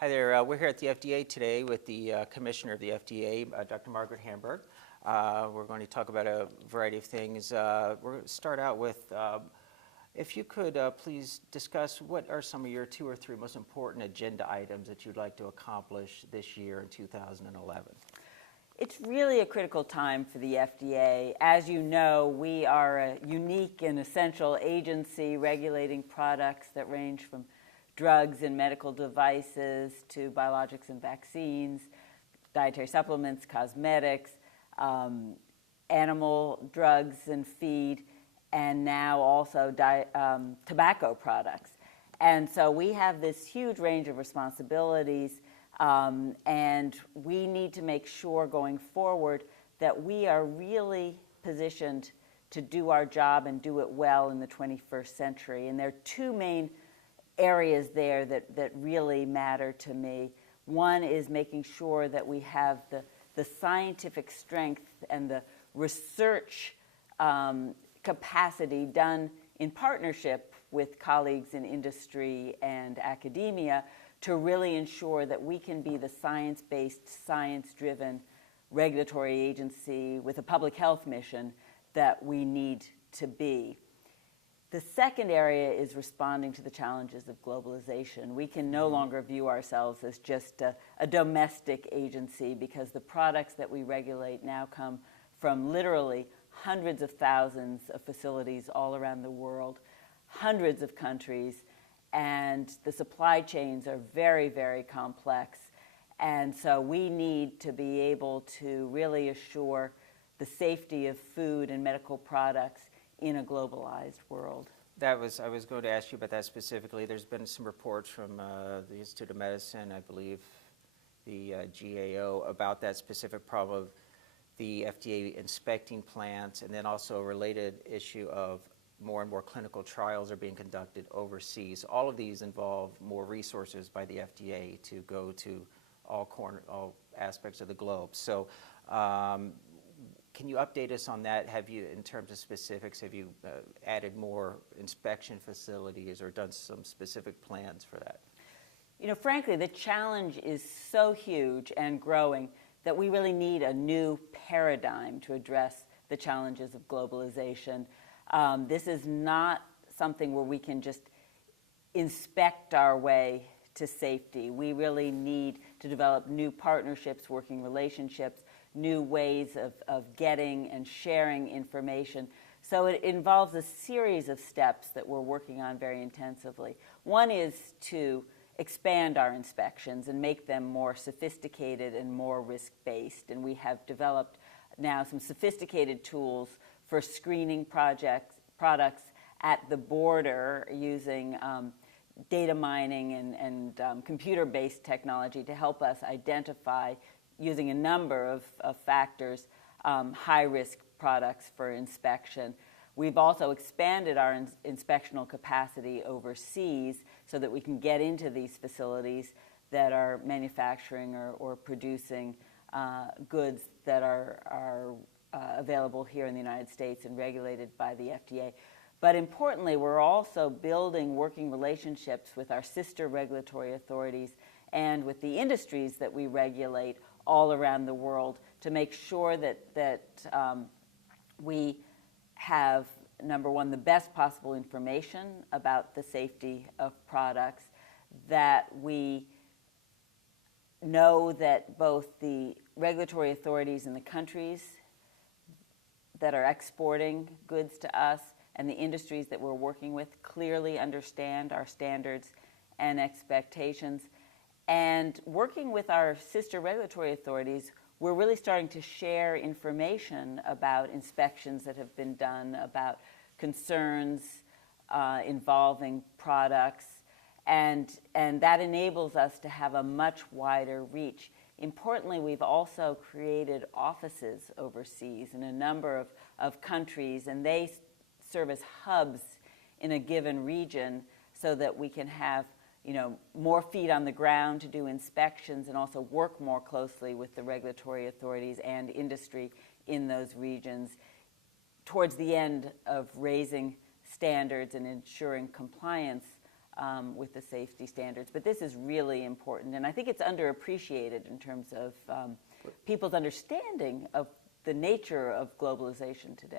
Hi there. We're here at the FDA today with the Commissioner of the FDA, Dr. Margaret Hamburg. We're going to talk about a variety of things. We're going to start out with, if you could please discuss what are some of your 2 or 3 most important agenda items that you'd like to accomplish this year in 2011. It's really a critical time for the FDA. As you know, we are a unique and essential agency regulating products that range from drugs and medical devices to biologics and vaccines, dietary supplements, cosmetics, animal drugs and feed, and now also tobacco products. And so we have this huge range of responsibilities, and we need to make sure going forward that we are really positioned to do our job and do it well in the 21st century. And there are 2 main areas there that really matter to me. One is making sure that we have the scientific strength and the research capacity done in partnership with colleagues in industry and academia to really ensure that we can be the science-based, science-driven regulatory agency with a public health mission that we need to be. The second area is responding to the challenges of globalization. We can no longer view ourselves as just a domestic agency because the products that we regulate now come from literally hundreds of thousands of facilities all around the world, hundreds of countries, and the supply chains are very, very complex. And so we need to be able to really assure the safety of food and medical products in a globalized world. I was going to ask you about that specifically. There's been some reports from the Institute of Medicine, I believe the GAO, about that specific problem of the FDA inspecting plants, and then also a related issue of more and more clinical trials are being conducted overseas. All of these involve more resources by the FDA to go to all aspects of the globe. So can you update us on that? Have you, in terms of specifics, have you added more inspection facilities or done some specific plans for that? You know, frankly, the challenge is so huge and growing that we really need a new paradigm to address the challenges of globalization. This is not something where we can just inspect our way to safety. We really need to develop new partnerships, working relationships, new ways of getting and sharing information. So it involves a series of steps that we're working on very intensively. One is to expand our inspections and make them more sophisticated and more risk-based. And we have developed now some sophisticated tools for screening products at the border using data mining and computer-based technology to help us identify, using a number of factors, high-risk products for inspection. We've also expanded our inspectional capacity overseas so that we can get into these facilities that are manufacturing or producing goods that are available here in the United States and regulated by the FDA. But importantly, we're also building working relationships with our sister regulatory authorities and with the industries that we regulate all around the world to make sure that we have, number one, the best possible information about the safety of products, that we know that both the regulatory authorities in the countries that are exporting goods to us and the industries that we're working with clearly understand our standards and expectations. And working with our sister regulatory authorities, we're really starting to share information about inspections that have been done, about concerns involving products, and that enables us to have a much wider reach. Importantly, we've also created offices overseas in a number of countries, and they serve as hubs in a given region so that we can have more feet on the ground to do inspections and also work more closely with the regulatory authorities and industry in those regions towards the end of raising standards and ensuring compliance with the safety standards. But this is really important, and I think it's underappreciated in terms of people's understanding of the nature of globalization today.